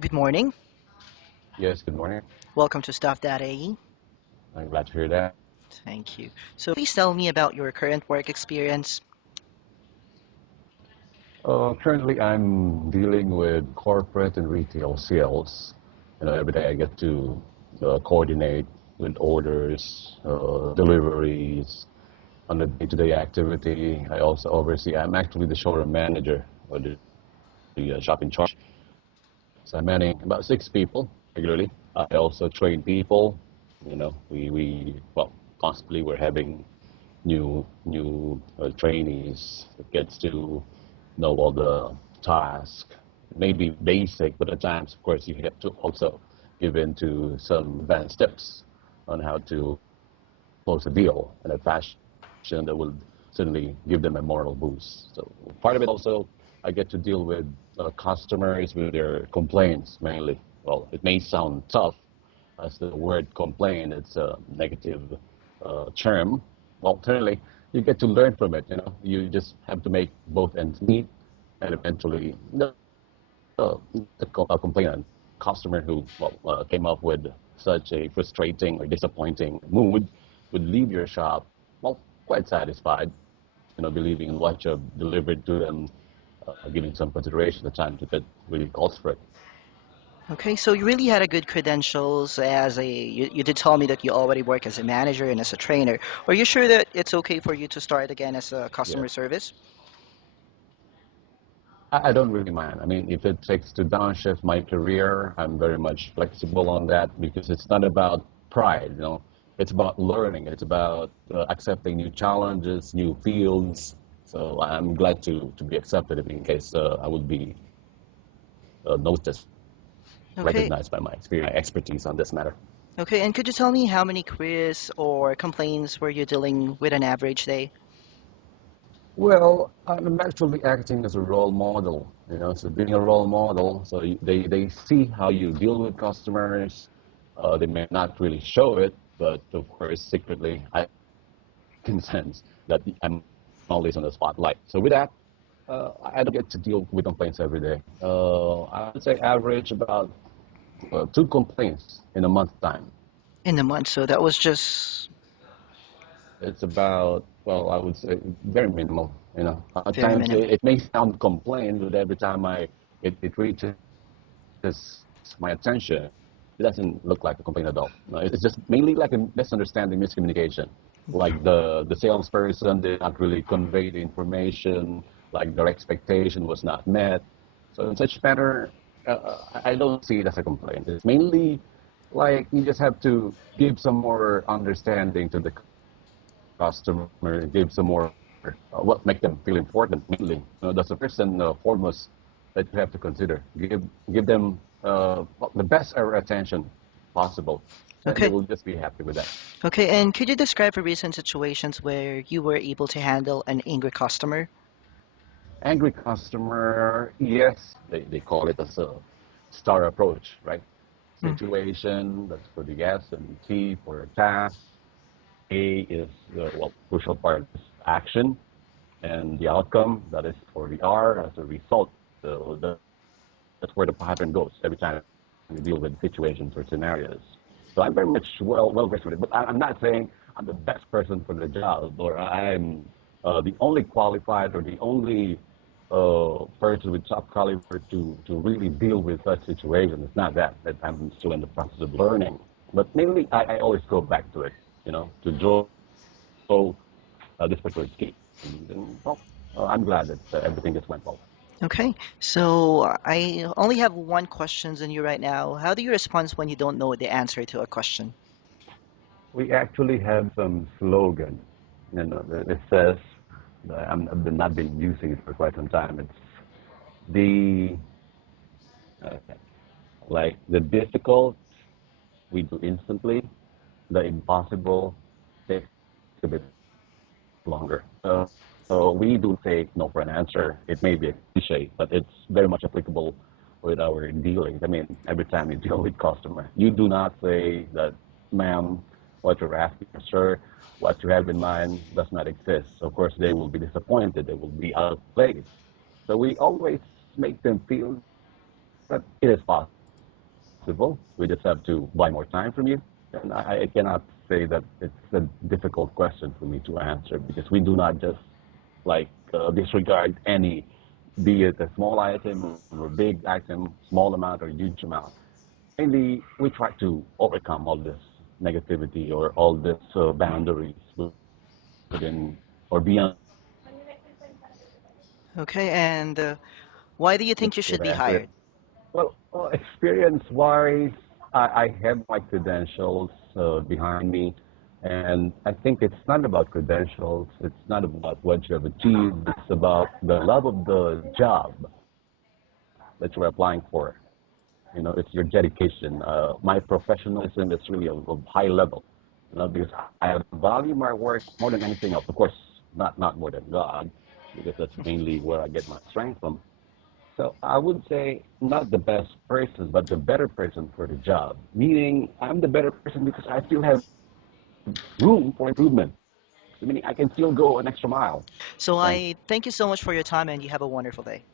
Good morning. Yes, good morning. Welcome to Stuff.ae. I'm glad to hear that. Thank you. So please tell me about your current work experience. Currently, I'm dealing with corporate and retail sales. Every day I get to coordinate with orders, deliveries, on the day-to-day activity. I also oversee. I'm actually the showroom manager or the shop in charge. So I'm managing about 6 people regularly. I also train people. We constantly we're having new trainees that gets to know all the tasks. Maybe basic, but at times, of course, you have to also give in to some advanced tips on how to close a deal in a fashion that will certainly give them a moral boost. So part of it also, I get to deal with customers with their complaints mainly. Well, it may sound tough as the word complain, it's a negative term. Well, certainly you get to learn from it. You just have to make both ends meet, and eventually a complainant customer who came up with such a frustrating or disappointing mood would leave your shop quite satisfied, believing in what you've delivered to them, giving some consideration at times if it really calls for it. Okay, so you really had a good credentials as you did tell me that you already work as a manager and as a trainer. Are you sure that it's okay for you to start again as a Yeah. customer service? I don't really mind. I mean, if it takes to downshift my career, I'm very much flexible on that because it's not about pride. It's about learning. It's about accepting new challenges, new fields. So I'm glad to be accepted in case I would be noticed, Okay. recognized by my experience, my expertise on this matter. Okay, and could you tell me how many queries or complaints were you dealing with an average day? Well, I'm actually acting as a role model, so being a role model, so they see how you deal with customers. They may not really show it, but of course, secretly, I can sense that I'm always on the spotlight. So with that, I don't get to deal with complaints every day. I would say average about 2 complaints in a month time. In a month, so that was just It's about, well, I would say very minimal. At very times minimal. it may sound complaint, but every time it reaches my attention, it doesn't look like a complaint at all. No, it's just mainly like a misunderstanding, miscommunication. Like the salesperson did not really convey the information, like their expectation was not met. So in such matter, I don't see it as a complaint. It's mainly like you just have to give some more understanding to the customer, give some more what make them feel important mainly. That's the first and foremost that you have to consider. Give them the best attention possible, and they Okay. will just be happy with that. Okay, and could you describe the recent situations where you were able to handle an angry customer? Angry customer, yes, they call it as a star approach, right? Mm. Situation, that's for the S, and T for task. A is the crucial part is action, and the outcome, that is for the R as a result. So that's where the pattern goes every time we deal with situations or scenarios. So I'm very much well versed with it, but I'm not saying I'm the best person for the job or I'm the only qualified or the only person with top caliber to really deal with such situations. It's not that I'm still in the process of learning, but mainly I always go back to it, to draw this particular ski. I'm glad that everything just went well. Okay, so I only have one question in you right now. How do you respond when you don't know the answer to a question? We actually have some slogan, that it says, I've not been using it for quite some time. It's the, uh, like the difficult we do instantly, the impossible takes a bit longer. So we do take no for an answer. It may be a cliche, but it's very much applicable with our dealings. I mean, every time you deal with customer, you do not say that, ma'am, what you're asking, sir, what you have in mind does not exist. Of course, they will be disappointed. They will be out of place. So we always make them feel that it is possible. possible. We just have to buy more time from you. And I cannot say that it's a difficult question for me to answer because we do not just disregard any, be it a small item or a big item, small amount or huge amount. Mainly, we try to overcome all this negativity or all this boundaries within or beyond the boundaries. Okay, and why do you think you Did should I be answer it? hired? Well, experience-wise, I have my credentials behind me, and I think it's not about credentials. It's not about what you have achieved. It's about the love of the job that you're applying for. It's your dedication. My professionalism is really of high level, because I value my work more than anything else. Of course, not more than God, because that's mainly where I get my strength from. So I would say not the best person, but the better person for the job. Meaning, I'm the better person because I still have room for improvement. Meaning, I can still go an extra mile. So Thanks. I thank you so much for your time, and you have a wonderful day.